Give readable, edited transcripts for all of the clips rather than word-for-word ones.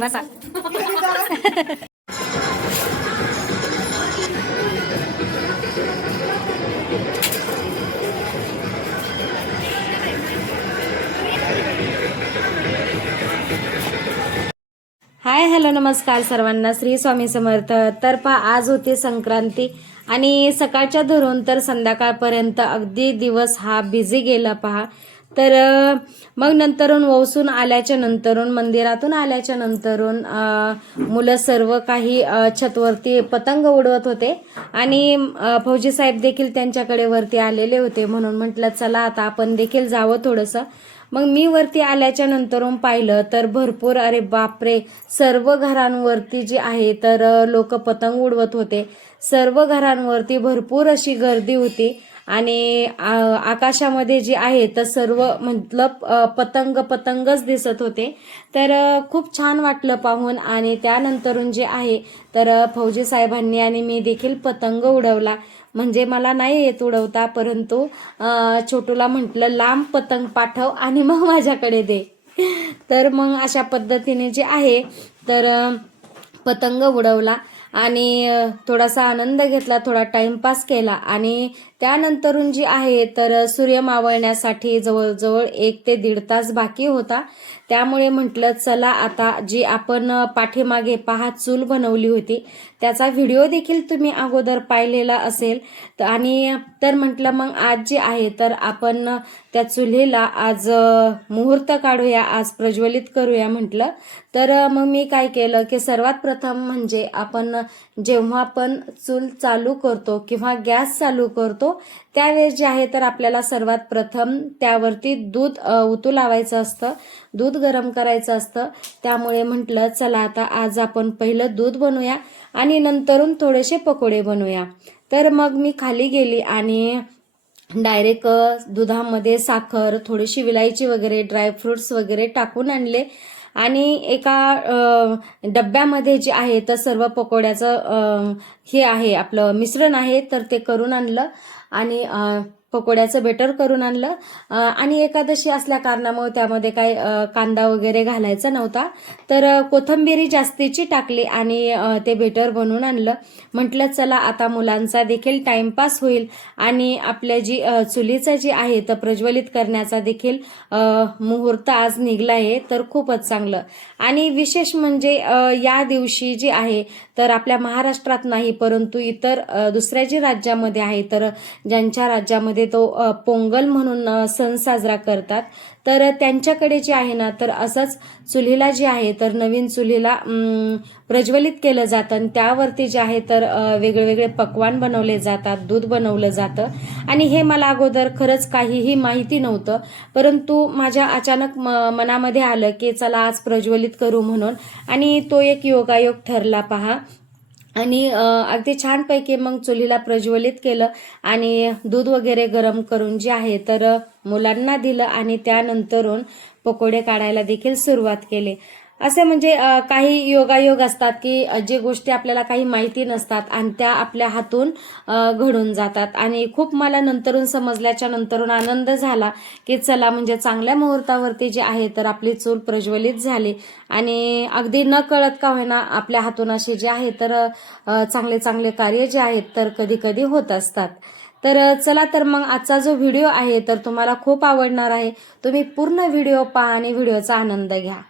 बसा. Hi hello नमस्कार सर्वांना. श्री स्वामी समर्थ. तर पहा, आज होती संक्रांती आणि सकाळच्या धरून तर संध्याकाळपर्यंत अगदी दिवस हा बिझी गेला पहा. तर मग नंतरून वसून आल्याच्या नंतरून, मंदिरातून आल्याच्या नंतरून मुलं सर्व काही छतवरती पतंग उडवत होते आणि फौजी साहेब देखील त्यांच्याकडे वरती आलेले होते. म्हणून म्हटलं चला आता आपण देखील जावं थोडंसं. मग मी वरती आल्याच्या नंतरून पाहिलं तर भरपूर, अरे बापरे, सर्व घरांवरती जे आहे तर लोक पतंग उडवत होते. सर्व घरांवरती भरपूर अशी गर्दी होती आणि आकाशामध्ये जे आहे तर सर्व मतलब पतंगच दिसत होते. तर खूप छान वाटलं पाहून. आणि त्यानंतरून जे आहे तर फौजी साहेबांनी आणि मी देखील पतंग उडवला. म्हणजे मला नाही येत उडवता, परंतु छोटूला म्हटलं लांब पतंग पाठव आणि मग माझ्याकडे दे. तर मग अशा पद्धतीने जे आहे तर पतंग उडवला आणि थोडासा आनंद घेतला, थोडा टाइमपास केला. आणि त्यानंतरून जी आहे तर सूर्य मावळण्यासाठी जवळजवळ 1 ते 1.5 तास बाकी होता. त्यामुळे म्हटलं चला आता जी आपण पाठीमागे पहा चूल बनवली होती त्याचा व्हिडिओ देखील तुम्ही अगोदर पाहिलेला असेल. आणि तर म्हटलं मग आज जे आहे तर आपण त्या चुलीला आज मुहूर्त काढूया, आज प्रज्वलित करूया म्हटलं. तर मग मी काय केलं की सर्वात प्रथम म्हणजे आपण जेव्हा पण चूल चालू करतो किंवा गॅस चालू करतो त्यावेळेस जे आहे तर आपल्याला सर्वात प्रथम त्यावरती दूध उतू लावायचं असतं, दूध गरम करायचं असतं. त्यामुळे म्हटलं चला आता आज आपण पहिलं दूध बनवूया आणि नंतरून थोडेसे पकोडे बनवूया. तर मग मी खाली गेली आणि डायरेक्ट दुधामध्ये साखर, थोडीशी विलायची वगैरे, ड्रायफ्रुट्स वगैरे टाकून आणले आणि एका डब्यामध्ये जे आहे तर सर्व पकोड्याचं हे आहे आपलं मिश्रण आहे तर ते करून आणलं आणि पकोड्याचं बेटर करून आणलं. आणि एकादशी असल्या कारणामुळे त्यामध्ये काही कांदा वगैरे घालायचा नव्हता, तर कोथिंबीर जास्तीची टाकली आणि ते बेटर बनवून आणलं. म्हटलं चला आता मुलांचा देखील टाइमपास होईल आणि आपल्या जी चुलीचं जी आहे तर प्रज्वलित करण्याचा देखील मुहूर्त आज निघला आहे. तर खूपच चांगलं. आणि विशेष म्हणजे या दिवशी जी आहे तर आपल्या महाराष्ट्रात नाही परंतु इतर दुसऱ्या जी राज्यामध्ये आहे तर ज्यांच्या राज्यामध्ये तो पोंगल म्हणून सण साजरा करतात तर त्यांच्याकडे जे आहे ना तर असंच चुलीला जे आहे तर नवीन चुलीला प्रज्वलित केलं जातं आणि त्यावरती जे आहे तर वेगवेगळे पक्वान बनवले जातात, दूध बनवलं जातं. आणि हे मला अगोदर खरंच काहीही माहिती नव्हतं, परंतु माझ्या अचानक मनामध्ये आलं की चला आज प्रज्वलित करू म्हणून. आणि तो एक योगायोग ठरला पहा. आणि अगदी छानपैकी मग चुलीला प्रज्वलित केलं आणि दूध वगैरे गरम करून जे आहे तर मुलांना दिलं आणि त्यानंतरून पकोडे काढायला देखील सुरुवात केली. असे म्हणजे काही योगायोग असतात की जे गोष्टी आपल्याला काही माहिती नसतात आणि त्या आपल्या हातून घडून जातात. आणि खूप मला नंतरून समजल्याच्या नंतरून आनंद झाला की चला म्हणजे चांगल्या मुहूर्तावरती जे आहे तर आपली चूल प्रज्वलित झाली आणि अगदी न कळत का होईना आपल्या हातून असे जे आहे तर चांगले चांगले कार्य जे आहेत तर कधी कधी होत असतात. तर चला तर मग आजचा जो व्हिडिओ आहे तर तुम्हाला खूप आवडणार आहे. तुम्ही पूर्ण व्हिडिओ पहा आणि व्हिडिओचा आनंद घ्या.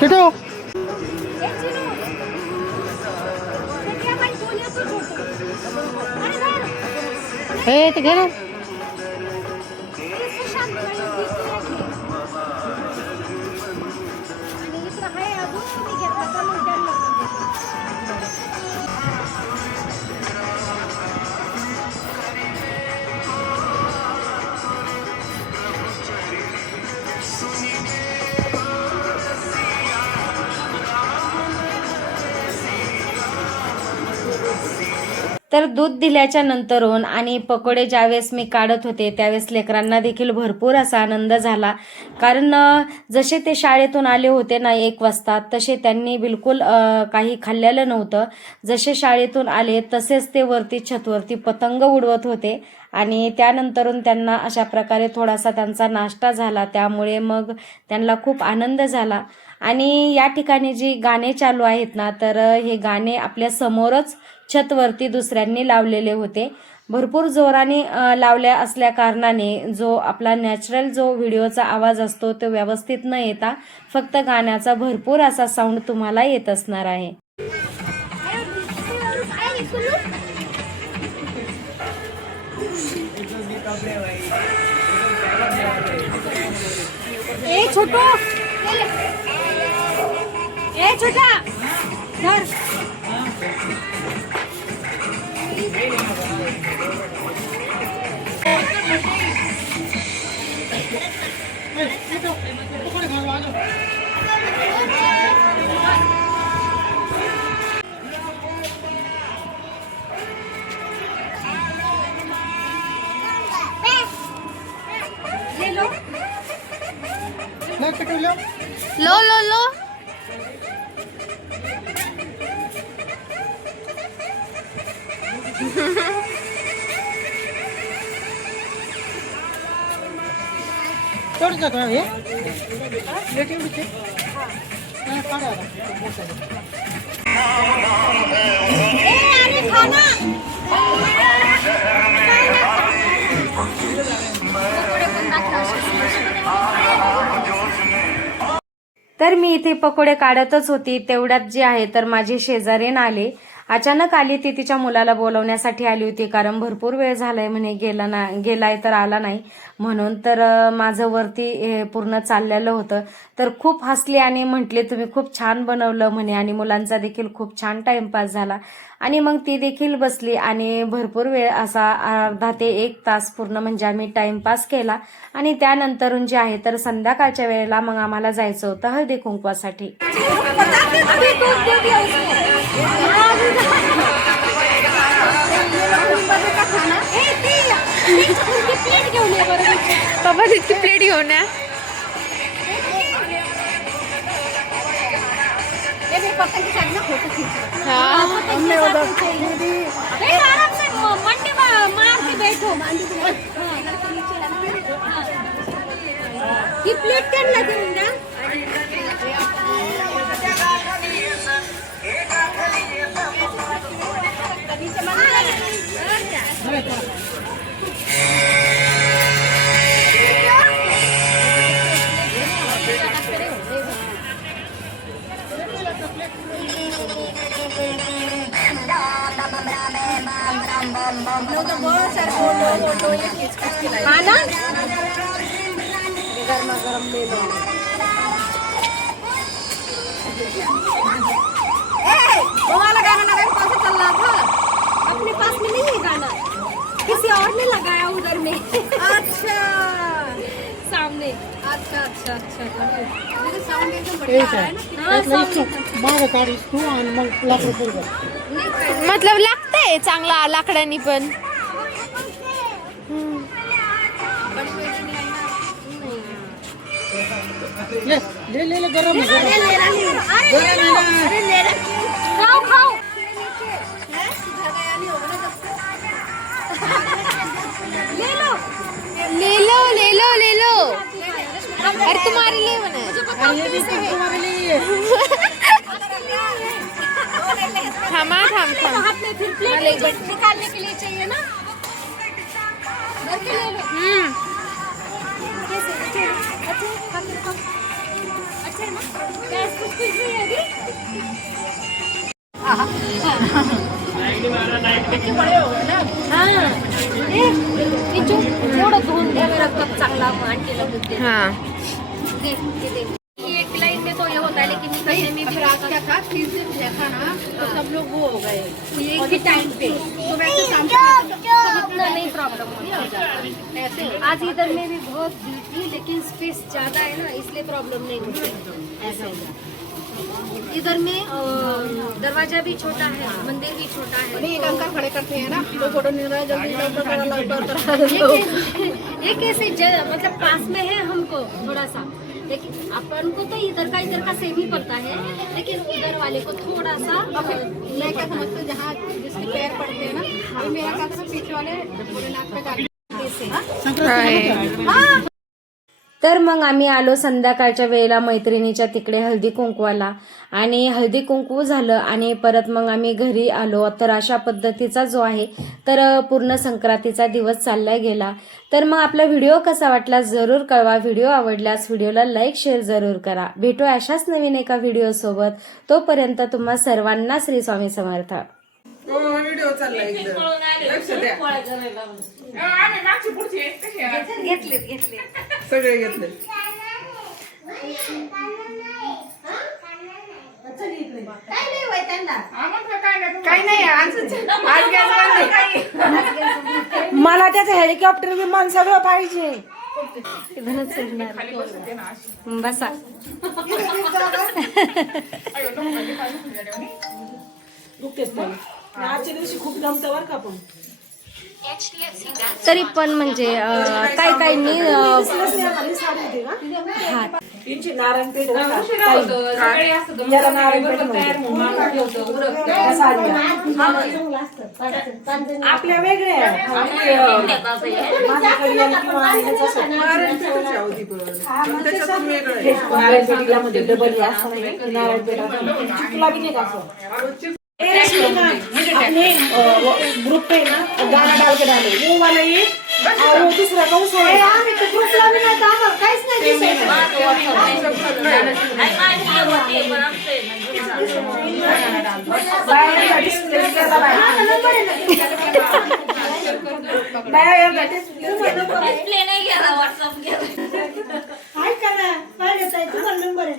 टिटू हे ते घे ना. तर दूध दिल्याच्या नंतरून आणि पकोडे ज्यावेळेस मी काढत होते त्यावेळेस लेकरांना देखील भरपूर असा आनंद झाला. कारण जसे ते शाळेतून आले होते ना 1 वाजता, तसे त्यांनी बिलकुल काही खाल्लेलं नव्हतं. जसे शाळेतून आले तसेच ते वरती छतवरती पतंग उडवत होते आणि त्यानंतरून त्यांना अशा प्रकारे थोडासा त्यांचा नाश्ता झाला. त्यामुळे मग त्यांना खूप आनंद झाला. आणि या ठिकाणी जी गाणे चालू आहेत ना, तर हे गाणे आपल्या समोरच छतवरती दुसऱ्यांनी लावलेले होते. भरपूर जोराने लावल्या असल्या कारणाने जो आपला नॅचरल जो व्हिडिओचा आवाज असतो तो व्यवस्थित न येता फक्त गाण्याचा भरपूर असा साऊंड तुम्हाला येत असणार आहे. ए छोटू, ए छोटा धर. लो लो लो थोडं का हे लेटिंग दिसते नाही काढा अरे खाना. तर मी इथे पकोडे काढतच होती तेवढ्यात जे आहे तर माझी शेजारीण आली. अचानक आली. ती तिच्या मुलाला बोलवण्यासाठी आली होती, कारण भरपूर वेळ झालाय म्हणे गेलाय तर आला नाही म्हणून. तर माझं वरती हे पूर्ण चाललेलं होतं. तर खूप हसली आणि म्हटले तुम्ही खूप छान बनवलं म्हणे आणि मुलांचा देखील खूप छान टाइमपास झाला. आणि मग ती देखील बसली आणि भरपूर वेळ असा अर्धा ते 1 तास पूर्ण म्हणजे आम्ही टाइमपास केला. आणि त्यानंतरून जे आहे तर संध्याकाळच्या वेळेला मग आम्हाला जायचं होतं हळदी कुंकवासाठी. बाबा तितकी प्लेट घेऊन या. प्लेट त्यांना देऊन द्या. गरम ले लो. तुम्हारा गाना लगाया कौन सा चल रहा था? अपने पास में नहीं है गाना, किसी और ने लगाया उधर में. अच्छा सामने. अच्छा अच्छा अच्छा मेरे साउंड एकदम बढ़िया है ना. हां साउंड मागं काढीस तू आणि मग लाकडं पुढं. मतलब लागतंय चांगला लाकडांनी पण. ले ले ले गरम है, गरम है. खाओ खाओ. ले लो ले लो ले लो ले लो. अरे तुम्हारे लिए बना है. ये भी तुम्हारे लिए. थांबा थांब थांब. हाथ में फिर प्लेट निकालने के लिए चाहिए ना. भर के ले लो. कैसे अच्छा है ना? गैस कुछ नहीं है अभी? हाँ ये जो एवढं धुवून द्या मेरा कप चांगला आणलेला बुद्धी हाँ देख एक लाइन में तो ये होता है लेकिन कहीं में भी रात क्या था 3 दिन देखा ना तो सब लोग वो हो गए एक ही टाइम पे तो वैसे शाम को इतना नहीं प्रॉब्लम ऐसे आज इधर में भी बहुत भीड़ थी लेकिन स्पेस ज्यादा है ना इसलिए प्रॉब्लम नहीं होती ऐसा इधर में दरवाजा भी छोटा है मंदिर भी छोटा है एक अंकल खड़े करते हैं ना तो फोटो नहीं रहा है जल्दी ये कैसे मतलब पास में है हमको थोड़ा सा लेकिन अपन को तो इधर का सेम ही पड़ता है लेकिन उधर वाले को थोड़ा सा मैं क्या समझती हूँ जहाँ जिसके पैर पड़ते हैं ना अभी मेरा क्या था पीछे वाले भोलेनाथ पे जाते तर मग आम्ही आलो संध्याकाळच्या वेळेला मैत्रिणीच्या तिकडे हळदी कुंकवाला आणि हळदी कुंकू झालं आणि परत मग आम्ही घरी आलो. तर अशा पद्धतीचा जो आहे तर पूर्ण संक्रांतीचा दिवस चालला गेला. तर मग आपला व्हिडिओ कसा वाटला जरूर कळवा. व्हिडिओ आवडल्यास व्हिडिओला लाईक शेअर जरूर करा. भेटू अशाच नवीन एका व्हिडिओ सोबत. तोपर्यंत तुम्हा सर्वांना श्री स्वामी समर्थ. व्हिडिओ चालला एकदम लक्ष द्या घेतले सगळे घेतले काही नाही आज मला त्याचं हेलिकॉप्टर विमान सगळं पाहिजे बसा. आजच्या दिवशी खूप जमतं बरं का पण तरी पण म्हणजे काही मी नारायणपेठ याला नारायणपेठ आपल्या वेगळ्या नारायणपेठीला मध्ये डबल नारायणपेठा बी नाही का अपने ग्रुप पे ना गाना डाल के डालो वो वाला ये और वो दूसरा कौन सा है यार तो ग्रुप ला भी ना डाल काहीच नाही नंबर आहे